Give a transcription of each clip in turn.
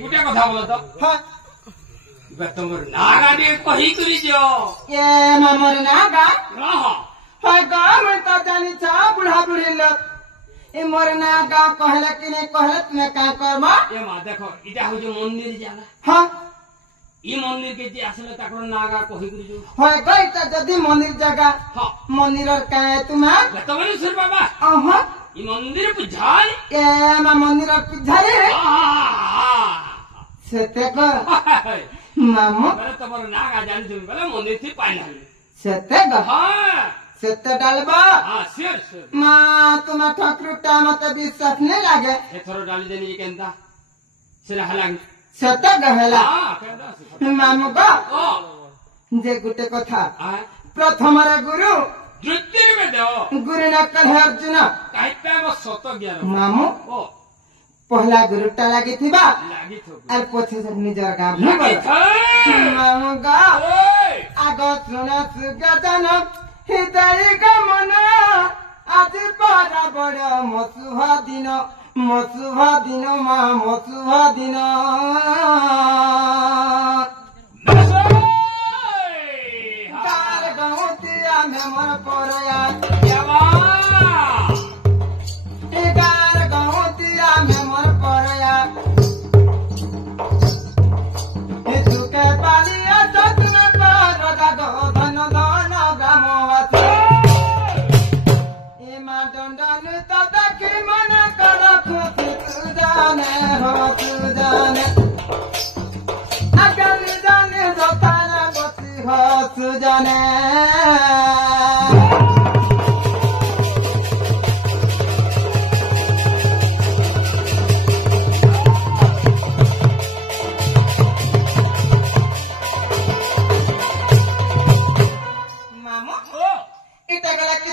गुटे कथा बोल तो हां तुमर नागा ने कही करी जो ये मामर नागा हां हाय गाम तो जानी चा बुढ़ा बुढ़ी लोग ए मोर नागा कहले कि नहीं कहले तुम्हें का करबा ए मां देखो इटा हो जो मंदिर जाला हां ई मंदिर के जे असले ताकर नागा कही करी जो हाय गई त जदी मंदिर जगह हां मंदिर और का तुम्हें तमने सुन बाबा अहा ई मंदिर पुजारी ए मा मंदिर और पिझारे सेते को मामो अरे तमर नागा जान जो बोले मंदिर थी पानी सेते को हां सेते डालबा हां शेर शेर मां तुम्हें ठकरुटा मत विश्वास नहीं लागे ए थोरो डाली देनी केंदा सिरा हलागी सेते गहला हां केंदा मामो को ओ जे गुटे कथा हां प्रथम गुरु द्वितीय में दो गुरु न कहे अर्जुन काई पे वो सत ज्ञान मामो ओ पहला गुरुटा लागी थिबा लागी थो और पछे से निजर गाम लागी थो मामो गा ओए आगो सुना सुगदन हृदय गमन आज पारा बड़ मसुभा दिन मा मसुभा दिन कार गौतिया में मन परया कार गौतिया में मन परया दुखे पालिया सत्न पर गो धन धन ग्रामवासी एमा दंडन तो देखी मन कर खुशी तू जाने हो तू जाने अगली जाने जो थाना बसी हो तू जाने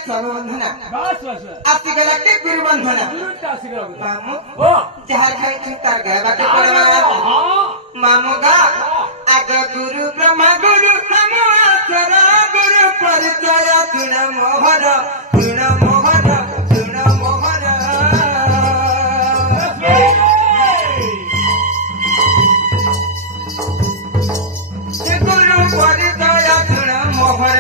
बस बस आपकी गला के गुरु बंधना का सिगरा मामू ओ जहर खाई चिंता गए बाकी पड़वा हां मामू गा आगे गुरु ब्रह्मा गुरु नमोचरा गुरु परिचय तुण मोहर तुण मोहर तुण मोहर गुरु परिचय तुण मोहर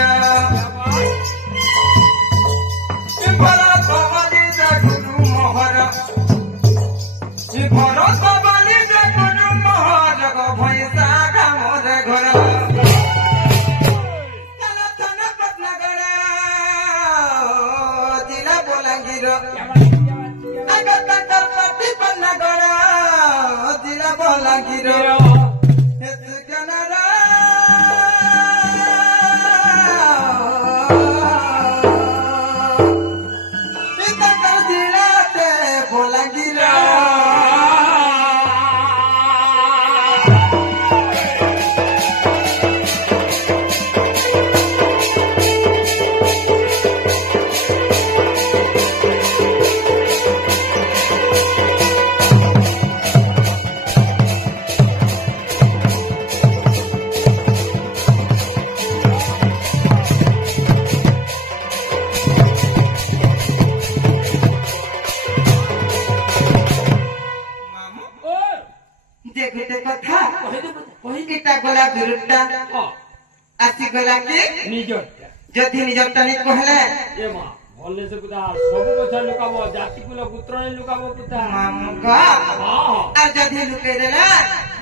आसी गला के निजटा जति निजटा नहीं कहले ए मां बोलने से कुदा सब कथा लुकाबो जाति कुल पुत्र ने लुकाबो पुता मामू का हां आ जति लुके देला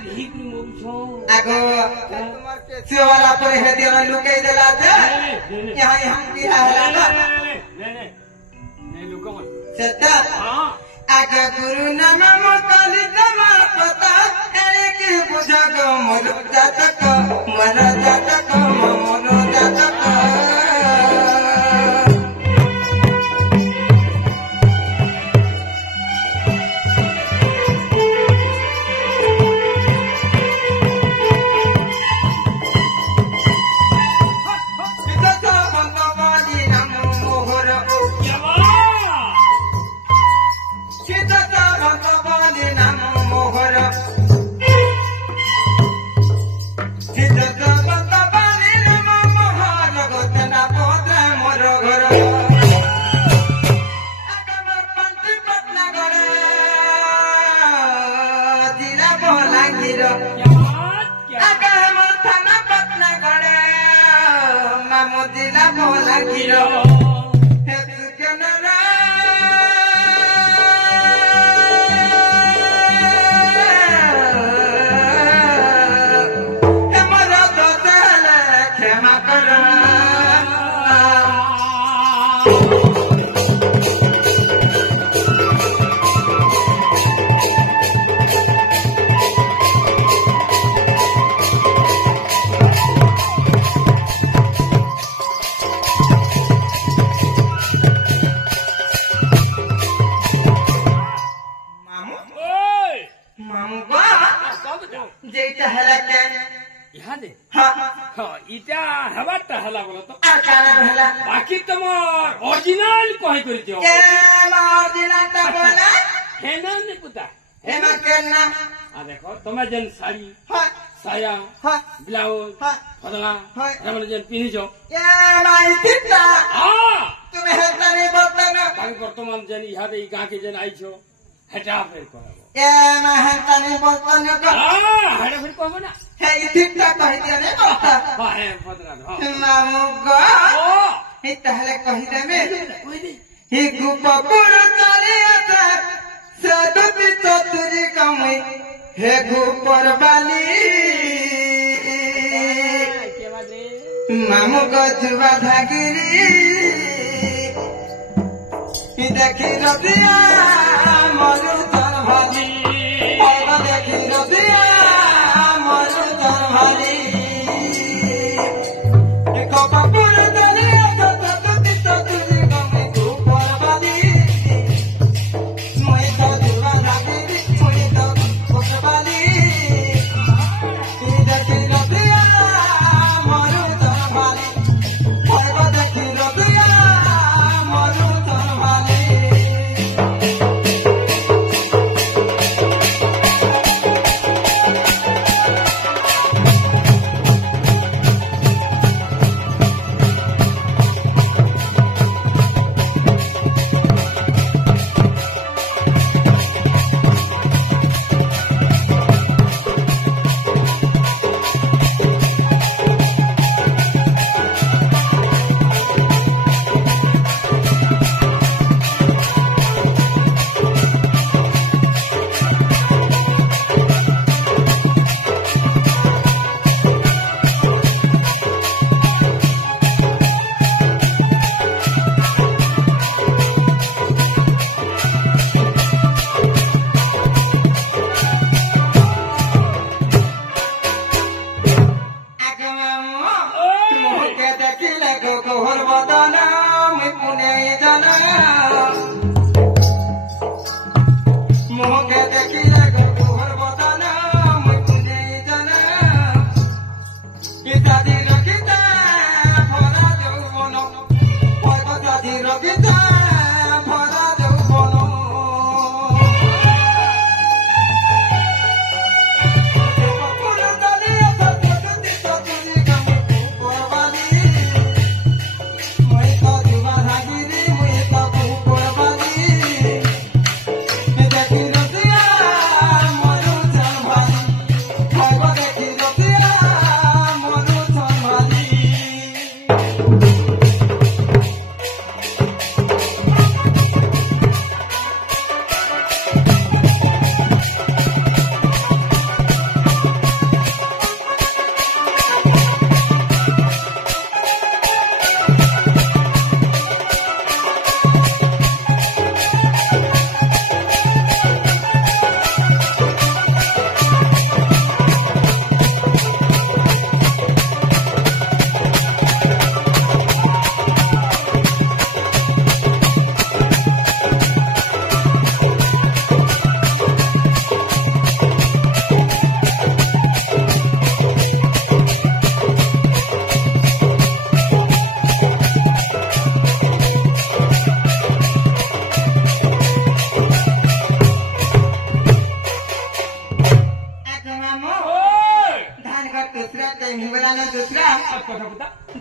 यही की मोर छो आगो सेवाला पर हे देला लुके देला त यहां हम बिहार ला नहीं लुका मत सत्ता हां आगे गुरु नाम काली तमा पता एने की बुझा गो मोर जातक मन जातक मन जातक मोहर हीरो क्या आगे थाना पटना गड़े मामू जिला बोला हीरो ইটা হেবারটা হেলা বলো তো বাকি তোমার অরিজিনাল কহে করে দিও অরিজিনালটা বলে হেনা নে পুতা হেনা কেনা দেখো তোমার যেন শাড়ি সায়া ব্লাউজ ফদলা যেমন যেন পিনিছ তুমি হেতানি বলতে না তাকে বর্তমান যেন ইহাদে এই গাঁকে যেন আইছো হেটা ফের করাবো হেতানি বলতে না হেটা ফের কহবো না মামু গো তাহলে কহিদেবে হি গোপপুর তরিয়াতে সদতি চতুরি কামই হে গোপর বালি মামু গো যুবা ধাগিরি দেখি রবিয়া মরু তোর ভালি দেখি রবিয়া মরু তোর ভালি গোপপুর তরিয়াতে সদতি চতুরি কামই গোপর বালি মই তো যুবা ধাগিরি মই তো গোপর বালি দেখি রবিয়া মরু তোর ভালি দেখি রবিয়া মরু তোর ভালি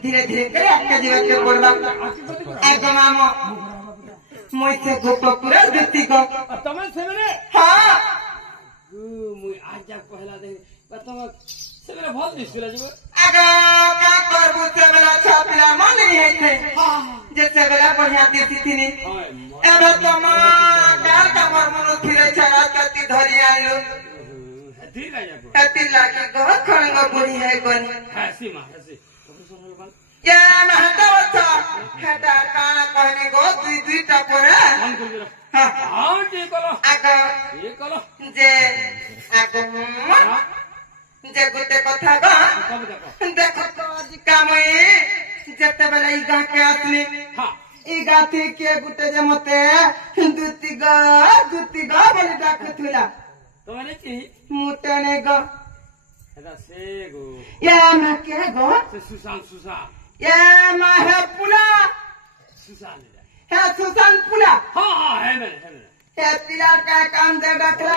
धीरे धीरे करे आपके जीवन के पड़वा एक मामो मोइसे गोपपुर दुती को तमन से रे हां मुई आज जा पहला दिन तुम से बेला बहुत दिसला जीव आगा का करबू से बेला छापला माने है थे जैसे बेला बढ़िया देती थी नी एबे तुम गाल का मरमनो फिरे छरा कति धरी आयो ठीक है जाको कति लागे गो खंग बुढ़ी है गन हसी मां हसी तो सोहल बन ये महता वथा हेटा काना कहने गो दुई टपोरा मन कर दिला हां ठीक कलो आगा ये कलो जे आगो जे गुटे कथा बा कब देखो देखो तो आज कामई जते बेला ई गा के आतली हां ई गाथी के गुटे जे मते दुती गा बोली डाकथुला तो मैंने की मुटने गो एदा से गो ये मैं के गो से सुसान ये मैं है पुला सुसान है सुसान पुला हां है मैंने ये पिलार का काम दे डाकला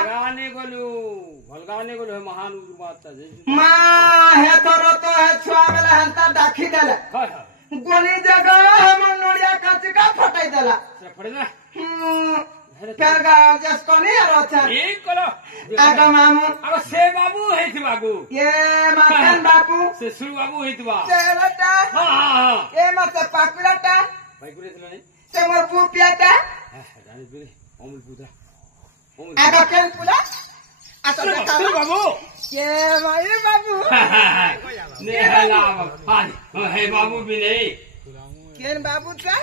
भलगाने गोलू है महान माता जी मां है तो है छुआ बेला हंता डाखी देले हां हां गोली जगह हम नोड़िया काच का फटाई देला से पड़े ना फिर गा जसको नहीं रोचा एक कलो आगा मामू अब से बाबू है थी बाबू ये मातन बाबू से सुरु बाबू है थी बा चलटा हां हां ये मत पाकुलाटा भाई गुरे थलो नहीं से मोर पुपियाटा रानी गुरे अमूल पुत्रा आगा केन पुला आता देखा सुरु बाबू ये माई बाबू ने हला बाबू है बाबू भी नहीं केन बाबू था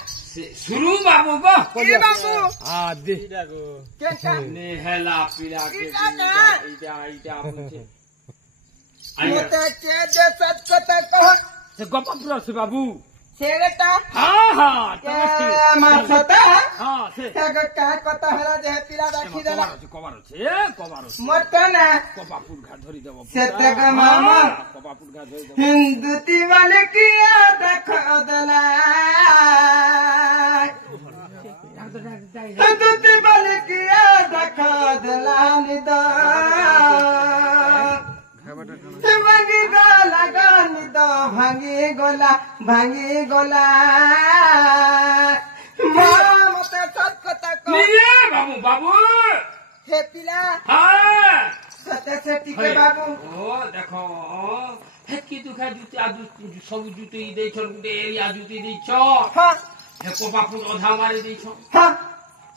सुरु बाबू को ये बाबू हां दे केन ने हला पीला के इटा पूछे मोते के जे सच कथा से गोपा पूरा से बाबू सेरेटा हां हां तो मासता हां से सग का कथा हला जे पिला राखी देला कबारो मटना कपापुर घा धरी देबो सेते का मामा कपापुर घा धरी देबो हिंदुती वाले किया देखो दला हिंदुती वाले किया देखो दला निदा भांगी गोला मते सब कथा को बाबू बाबू हे पिला हां सते से टिके बाबू ओ देखो हेकी दुखा जुती आदु सब जुती दे छ गुटे एरिया जुती दी छ हां हे कोपापुर अधा मारी दी छ हां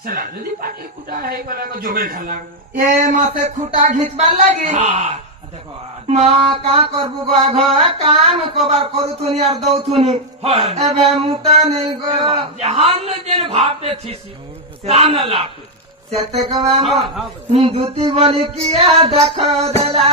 सला जदी पाटी कुटा है वाला को जोबे खाला ये मते खुटा घिचबार लागी हां देखो मां का करबु गो घर काम कोबार करूथुनी और दउथुनी एबे मुटा नहीं गो जहान दिन भापे थीसी कान लाप सेते का मामा हिंदुती बोली किया देखो दला